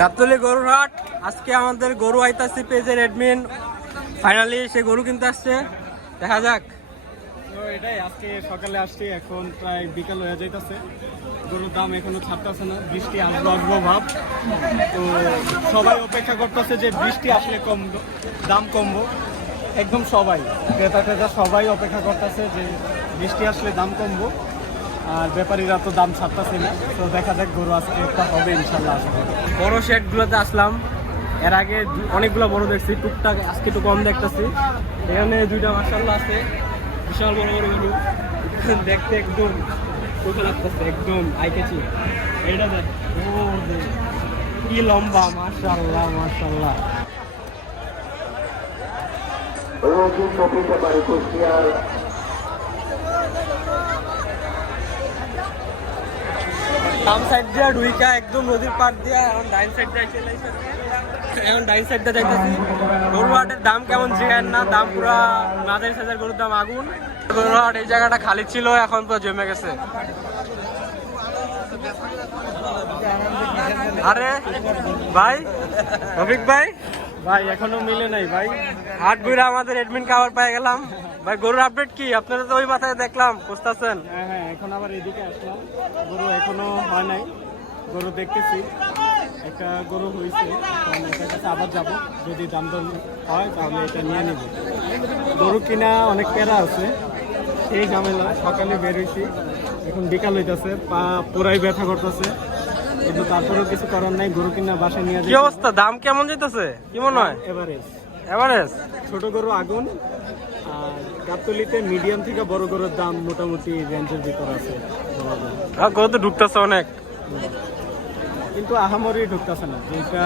গাবতলি গরুর হাট। আজকে আমাদের গরু আইতাছি পেজের অ্যাডমিন ফাইনালি সে গরু কিনতে আসছে। দেখা যাক। এটাই, আজকে সকালে আসছি, এখন প্রায় বিকাল হয়ে যাইতেছে। গরুর দাম এখনও ছাড়তেছে না, বৃষ্টি আসব আসব তো সবাই অপেক্ষা করতেছে যে বৃষ্টি আসলে কম দাম কমবো। একদম সবাই ক্রেতা ক্রেতা সবাই অপেক্ষা করতেছে যে বৃষ্টি আসলে দাম কমবো। আর ব্যাপারীরা তো দাম ছাড়তেছে না। তো দেখা যাক গরু আজকে একটা হবে ইনশাল্লাহ আশা করি বড় শেডগুলোতে আসলাম। এর আগে অনেকগুলো বড় দেখছি টুকটাক আজকে একটু কম দেখতেছি। এখানে দুইটা মার্শাল্লাহ আছে বিশাল বড় বড় গরু। দেখতে একদম চোখে লাগতেছে একদম আইকেছি এটা দেখ ও কি লম্বা মার্শাল্লাহ মার্শাল্লাহ কুষ্টিয়ার বাম সাইড দিয়ে ঢুইকা একদম নদীর পাড় দিয়ে এখন ডাইন সাইড দিয়ে চলে। এখন ডাইন সাইড দিয়ে যাইতেছি। গরু হাটের দাম কেমন জিগায় না দাম পুরা মাঝারি সাইজের গরুর দাম আগুন। গরু হাট এই জায়গাটা খালি ছিল এখন পুরো জমে গেছে। আরে ভাই রফিক ভাই? ভাই এখনও মিলে নাই ভাই। হাট ঘুরে আমাদের এডমিন কাভার পেয়ে গেলাম। ভাই গরুর আপডেট কি? আপনারা তো ওই মাথায় দেখলাম বুঝতেছেন? হ্যাঁ হ্যাঁ এখন আবার এদিকে আসলাম। গরু এখনও হয় নাই। গরু দেখতেছি। একটা গরু হয়েছে কারণ এটার কাছে আবার যাব। যদি দাম দাম হয় তাহলে এটা নিয়ে নেব। গরু কিনা অনেক প্যারা আছে। সেই ঝামেলা। সকালে বের হয়েছি। এখন বিকাল হইতেছে। পা পুরাই ব্যথা করতেছে। কিন্তু তারপরেও কিছু করার নাই। গরু কিনা বাসায় নিয়ে কি অবস্থা? দাম কেমন যেতেছে? কি মনে হয়? এভারেজ। এভারেজ? ছোট গরু আগুন। আর গাবতলিতে মিডিয়াম থেকে বড় গরুর দাম মোটামুটি রেঞ্জের ভিতর আছে বলা যায়। আর গরু তো ঢুকতেছে অনেক। কিন্তু আহামরি ঢুকতেছে না। যেটা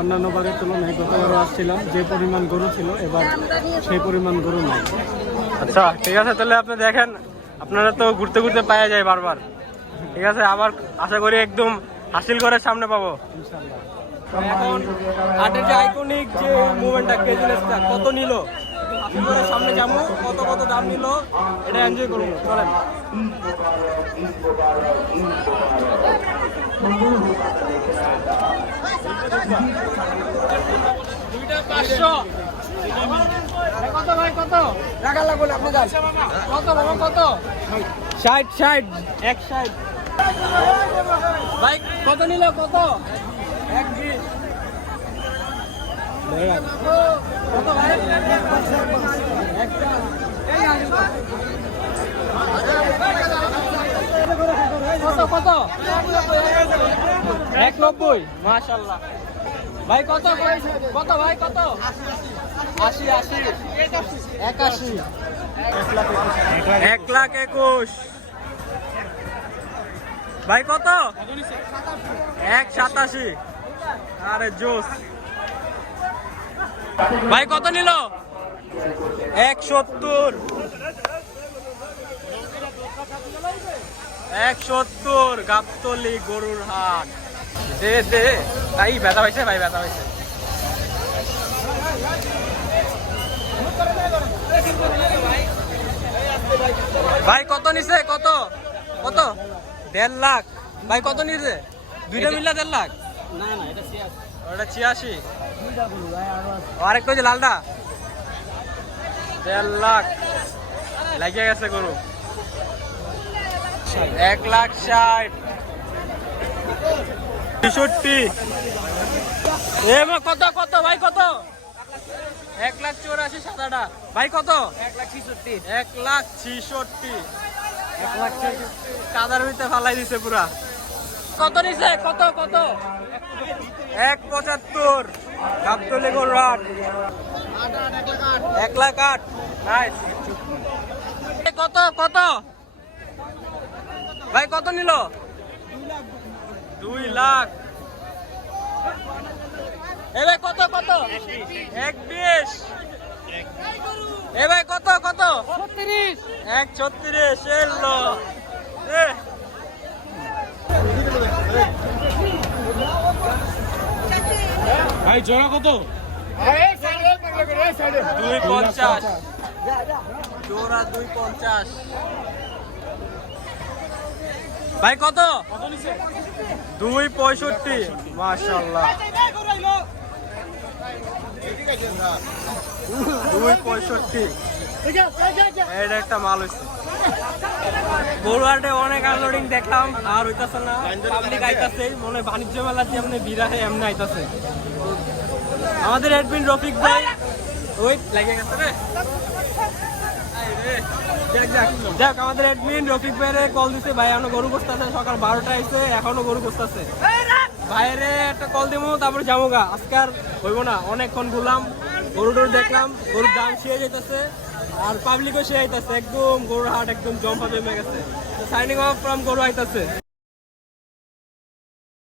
অন্যান্য বারের তুলনায় গতবারও আসছিলাম যে পরিমাণ গরু ছিল এবার সেই পরিমাণ গরু নাই। আচ্ছা ঠিক আছে তাহলে আপনি দেখেন আপনারা তো ঘুরতে ঘুরতে পাওয়া যায় বারবার। ঠিক আছে আবার আশা করি একদম হাসিল করে সামনে পাবো। এখন হাটের যে আইকনিক যে মুভমেন্টটা ক্রেজিনেসটা কত নিল? করে সামনে যাব কত কত দাম নিল এটা এনজয় করব চলেন। দুইটা পাঁচশো। কত ভাই কত? টাকা লাগবে আপনি যান। কত বাবা কত? ষাট ষাট। এক ষাট। ভাই কত নিল কত? এক বিশ। এক নব্বই মাশাল্লাহ ভাই কত ভাই, কত? আশি আশি। একাশি। এক লাখ একুশ। ভাই, কত? এক সাতাশি। আরে, জোস। ভাই কত নিল? এক সত্তর। এক সত্তর গাবতলি গরুর হাট। দে দে। ভাই ব্যথা পাইছে ভাই ব্যথা পাইছে ভাই কত নিছে? কত? কত? দেড় লাখ। ভাই কত নিছে? দুইটা মিললে দেড় লাখ? ওটা ছিয়াশি? আরেকটা লালটা দেড় লাখ। লাগিয়ে গেছে গরু। এক লাখ ষাট। তেষট্টি। এ মা কত কত ভাই কত? এক লাখ চৌরাশি সাদাটা ভাই কত? এক লাখ ছিষট্টি। এক লাখ ছিষট্টি। এক লাখ কাদার ভিতরে ফালাই দিছে পুরা। কত নিছে? কত কত? এক পঁচাত্তর। গাবতলি গোরহাট এক লাখ আট। নাইস কত কত? ভাই কত নিল? দুই লাখ। এ ভাই কত কত? এক বিশ এ ভাই কত কত? ছত্রিশ। এক ছত্রিশ এলো। এ ভাই, জোড়া কত? দুই পঞ্চাশ। জোড়া দুই পঞ্চাশ। ভাই, কত? দুই পঁয়ষট্টি। মাশাল্লাহ দুই পঁয়ষট্টি। এটা একটা মাল হয়েছে গরুহাটে অনেক আনলোডিং দেখলাম আর হইতাছে না পাবলিক আইতাছে মনে বাণিজ্য মেলা যেমনি বিরাহে এমনি আইতাছে। আমাদের এডমিন রফিক ভাই ওই লাগে গেছে রে। যাক, আমাদের এডমিন রফিক ভাইরে কল দিছে ভাই এখনও গরু বসতেছে সকাল বারোটা আইছে এখনও গরু বসতেছে বাইরে একটা কল দিব তারপরে যাব গা আজকার হইব না অনেকক্ষণ ঘুরলাম গরু টরু দেখলাম গরুর দাম শিয়ে যেতেছে আর পাবলিকও সে আইতাছে, একদম গরুর হাট একদম জম্পা জমে গেছে। সাইনিং অফ ফ্রম গরু আইতাছে।